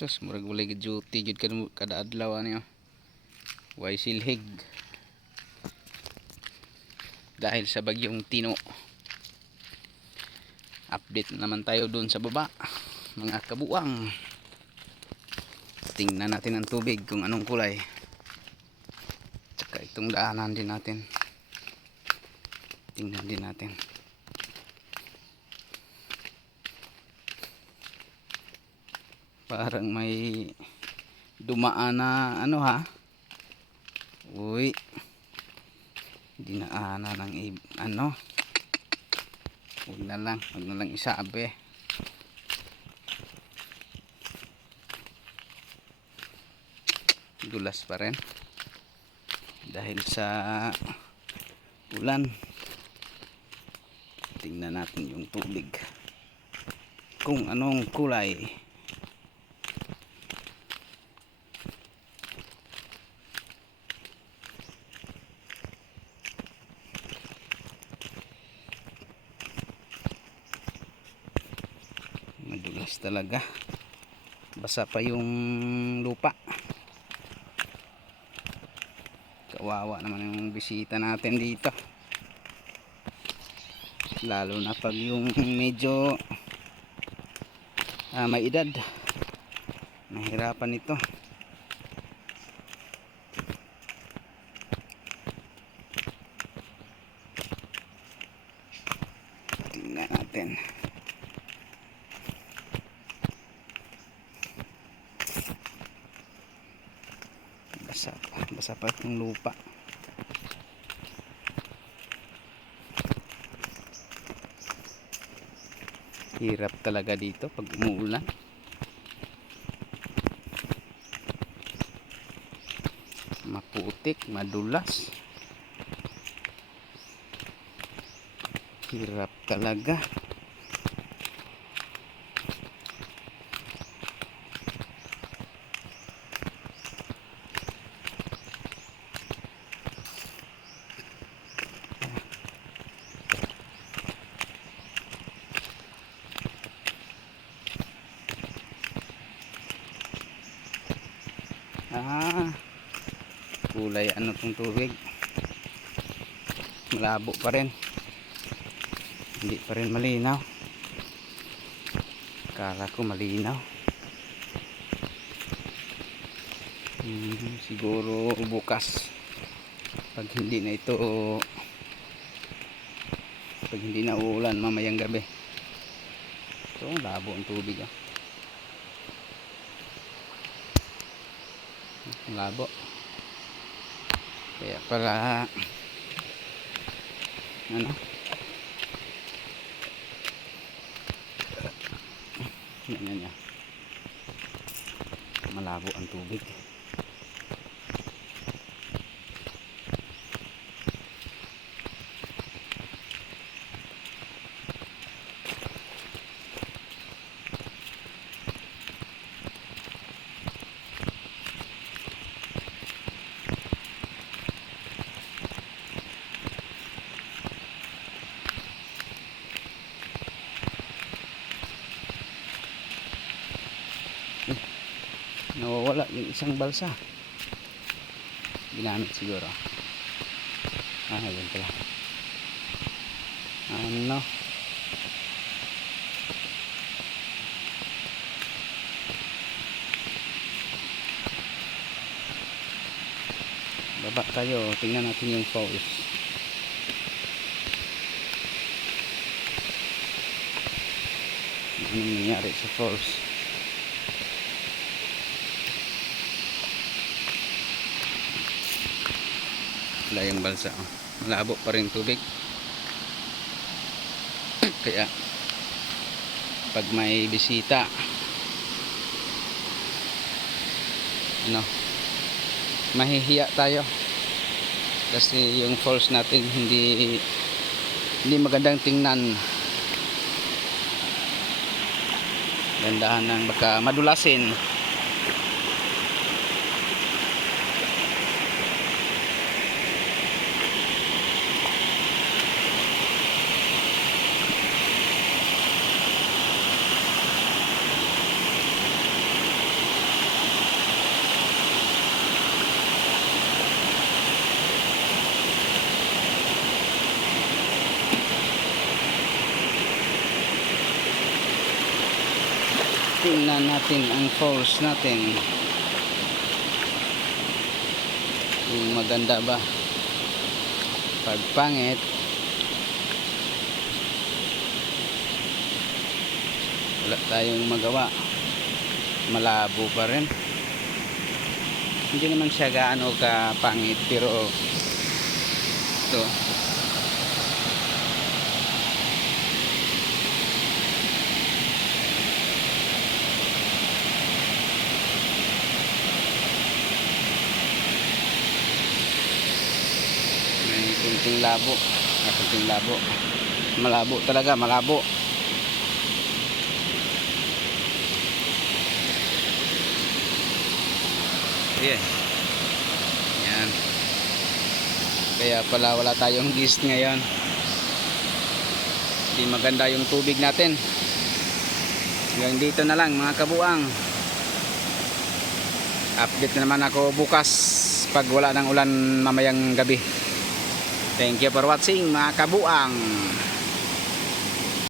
Sus, murag wala gid duty gid kada kada adlaw ano. Way silhig. Dahil sa bagyong Tino. Update na naman tayo doon sa baba. Mga kabuang. Tingnan natin ang tubig kung anong kulay. Tsaka itong daanan din natin. Tingnan din natin. Parang may dumaan na ano ha. Uy. Dinaanan ng ib- ano. Huwag na lang. Huwag na lang isabi. Dulas pa rin. Dahil sa ulan. Tingnan natin yung tubig. Kung anong kulay. Madulas talaga. Basa pa yung lupa. Kawawa naman yung bisita natin dito. Lalo na pag yung medyo ah, may edad. Nahirapan ito. Tingnan basa basa pa itong lupa. Hirap talaga dito pag umuulan. Maputik madulas. Hirap talaga Ah, kulay ano tong tubig. Malabo pa rin. Hindi pa rin malinaw. Kala ko malinaw. Hmm, siguro bukas. Pag hindi na ito pag hindi na uulan mamayang gabi. So, labo ang tubig ah. Labo kaya pala ano? Yan yan yan. Malabo ang tubig yung isang balsa. Ginamit siguro. Ah yun pala. Ano? Baba tayo. Tingnan natin yung falls anong nangyari sa falls balsa oh. malabo pa rin tubig. Kaya pag may bisita ano mahihiya tayo. Kasi yung falls natin hindi hindi magandang tingnan. Gandahan ng baka madulasin tingnan natin ang falls natin. Kung maganda ba. Pag pangit wala tayong magawa. Malabo pa rin. Hindi naman siya gaano ka pangit pero ito may kunting labo ah, kunting labo malabo talaga malabo Ayan. Yan. Kaya pala wala tayong guest ngayon. Hindi maganda yung tubig natin. Hanggang dito na lang mga kabuang. Update na naman ako bukas pag wala ng ulan mamayang gabi. Thank you for watching mga kabuang.